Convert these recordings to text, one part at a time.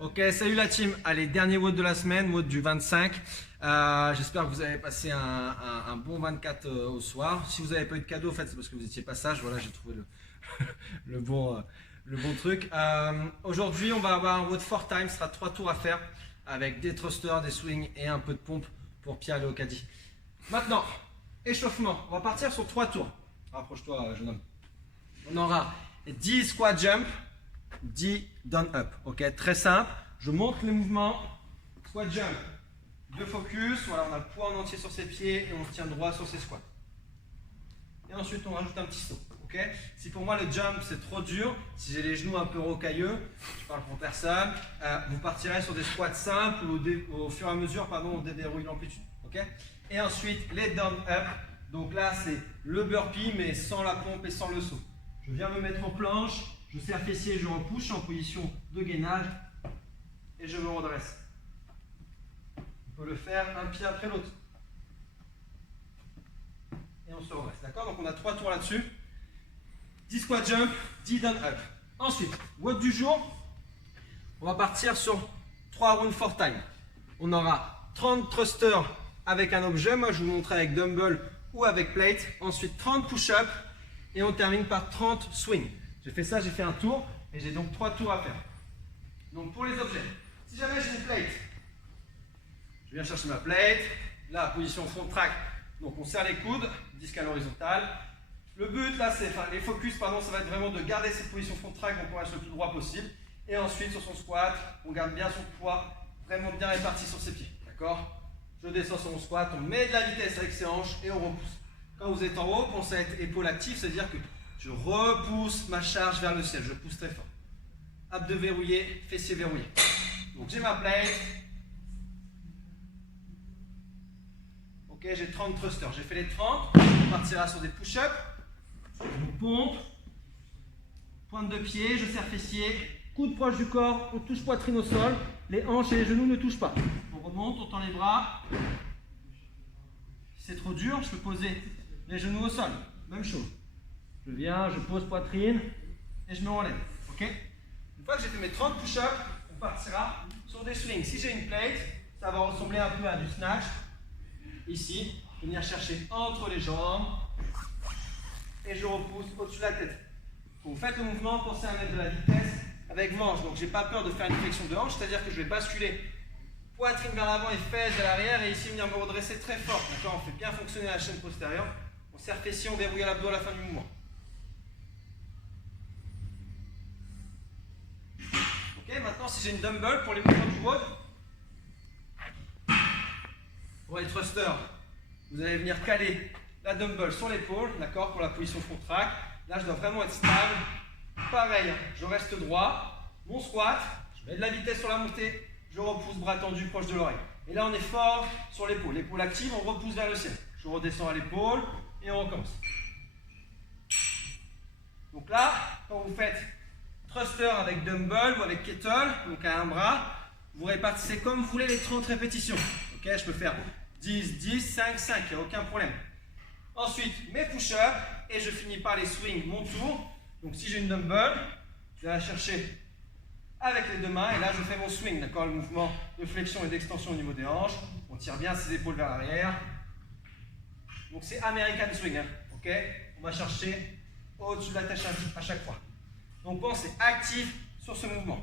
Ok, salut la team. Allez, dernier WOD de la semaine, WOD du 25. J'espère que vous avez passé un bon 24 au soir. Si vous n'avez pas eu de cadeau, en fait, c'est parce que vous étiez pas sage. Voilà, j'ai trouvé le bon truc. Aujourd'hui, on va avoir un WOD 4 time. Ce sera 3 tours à faire avec des thrusters, des swings et un peu de pompe pour Pierre aller au caddie. Maintenant, échauffement. On va partir sur 3 tours. Rapproche-toi, jeune homme. On aura 10 squat jump, 10 down up. Ok, très simple. Je montre les mouvements. Squat jump, 2 focus. Voilà, on a le poids en entier sur ses pieds et on se tient droit sur ses squats. Et ensuite, on rajoute un petit saut. Ok. Si pour moi le jump c'est trop dur, si j'ai les genoux un peu rocailleux, je parle pour personne, vous partirez sur des squats simples où au fur et à mesure, on déverrouille l'amplitude. Ok. Et ensuite, les down up. Donc là, c'est le burpee mais sans la pompe et sans le saut. Je viens me mettre en planche, je serre fessier, je repousse, je suis en position de gainage et je me redresse. On peut le faire un pied après l'autre. Et on se redresse. D'accord? Donc on a 3 tours là-dessus. 10 squat jump, 10 down up. Ensuite, WOD du jour, on va partir sur 3 rounds 4 time. On aura 30 thrusters avec un objet. Moi, je vous montrerai avec dumbbell ou avec plate. Ensuite, 30 push-up. Et on termine par 30 swings. J'ai fait ça, j'ai fait un tour. Et j'ai donc 3 tours à faire. Donc pour les objets, si jamais j'ai une plate, je viens chercher ma plate. Là, position front track. Donc on serre les coudes, disque à l'horizontale. Le but là, les focus, ça va être vraiment de garder cette position front track, donc on reste le plus droit possible. Et ensuite, sur son squat, on garde bien son poids, vraiment bien réparti sur ses pieds. D'accord? Je descends sur mon squat, on met de la vitesse avec ses hanches et on repousse. Quand vous êtes en haut, pensez à être épaule active, c'est-à-dire que je repousse ma charge vers le ciel, je pousse très fort. Abdos verrouillés, fessiers verrouillés. Donc j'ai ma plate. Ok, j'ai 30 thrusters. J'ai fait les 30. On partira sur des push-ups. Je pompe. Pointe de pied, je serre fessier. Coude proche du corps, on touche poitrine au sol. Les hanches et les genoux ne touchent pas. On remonte, on tend les bras. Si c'est trop dur, je peux poser les genoux au sol. Même chose. Je viens, je pose poitrine et je me relève. Ok? Une fois que j'ai fait mes 30 push-ups, on partira sur des swings. Si j'ai une plate, ça va ressembler un peu à du snatch. Ici, je vais venir chercher entre les jambes et je repousse au-dessus de la tête. Quand vous faites le mouvement, pensez à mettre de la vitesse avec manche. Donc, j'ai pas peur de faire une flexion de hanche, c'est-à-dire que je vais basculer poitrine vers l'avant et fesses vers l'arrière et ici venir me redresser très fort. D'accord? On fait bien fonctionner la chaîne postérieure. On serre fessier, on verrouille l'abdos à la fin du mouvement. Ok, maintenant si j'ai une dumbbell pour les mouvements du WOD, pour les thrusters, vous allez venir caler la dumbbell sur l'épaule, d'accord, pour la position front track. Là, je dois vraiment être stable. Pareil, je reste droit. Mon squat, je mets de la vitesse sur la montée, je repousse bras tendu proche de l'oreille. Et là, on est fort sur l'épaule. L'épaule active, on repousse vers le ciel. Je redescends à l'épaule et on recommence. Donc là, quand vous faites thruster avec dumbbell ou avec kettle, donc à un bras, vous répartissez comme vous voulez les 30 répétitions. Ok, je peux faire 10, 10, 5, 5, il n'y a aucun problème. Ensuite, mes push-ups et je finis par les swings, mon tour. Donc si j'ai une dumbbell, je vais la chercher avec les deux mains et là je fais mon swing, d'accord, le mouvement de flexion et d'extension au niveau des hanches. On tire bien ses épaules vers l'arrière. Donc c'est American swing, hein, ok. On va chercher au-dessus de la tête à chaque fois. Donc pensez actif sur ce mouvement.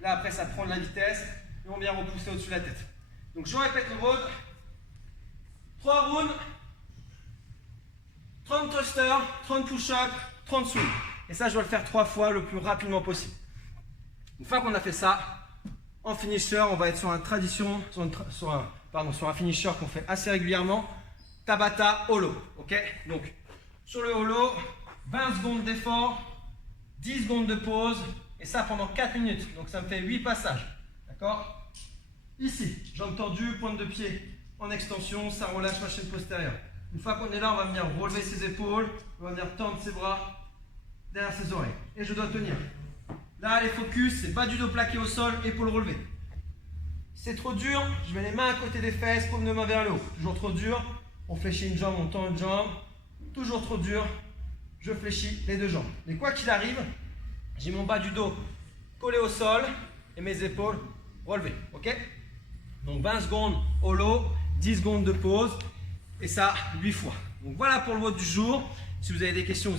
Là après ça prend de la vitesse et on vient repousser au-dessus de la tête. Donc je répète le WOD. 3 rounds, 30 thrusters, 30 push-ups, 30 swings. Et ça je dois le faire 3 fois le plus rapidement possible. Une fois qu'on a fait ça, en finisher, on va être sur un finisher qu'on fait assez régulièrement. Tabata Hollow. Ok. Donc sur le hollow, 20 secondes d'effort, 10 secondes de pause, et ça pendant 4 minutes. Donc ça me fait 8 passages. D'accord? Ici, jambes tendues, pointe de pied en extension, ça relâche ma chaîne postérieure. Une fois qu'on est là, on va venir relever ses épaules, on va venir tendre ses bras derrière ses oreilles. Et je dois tenir. Là, les focus, c'est bas du dos plaqué au sol, épaules relevées. C'est trop dur, je mets les mains à côté des fesses, paume de main vers le haut. Toujours trop dur, on fléchit une jambe, on tend une jambe. Toujours trop dur, je fléchis les deux jambes. Mais quoi qu'il arrive, j'ai mon bas du dos collé au sol et mes épaules relevé. Ok? Donc 20 secondes holo, 10 secondes de pause et ça 8 fois. Donc voilà pour le WOD du jour. Si vous avez des questions, vous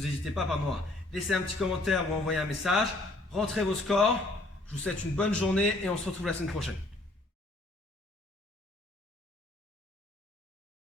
n'hésitez pas à laisser un petit commentaire ou envoyer un message. Rentrez vos scores. Je vous souhaite une bonne journée et on se retrouve la semaine prochaine.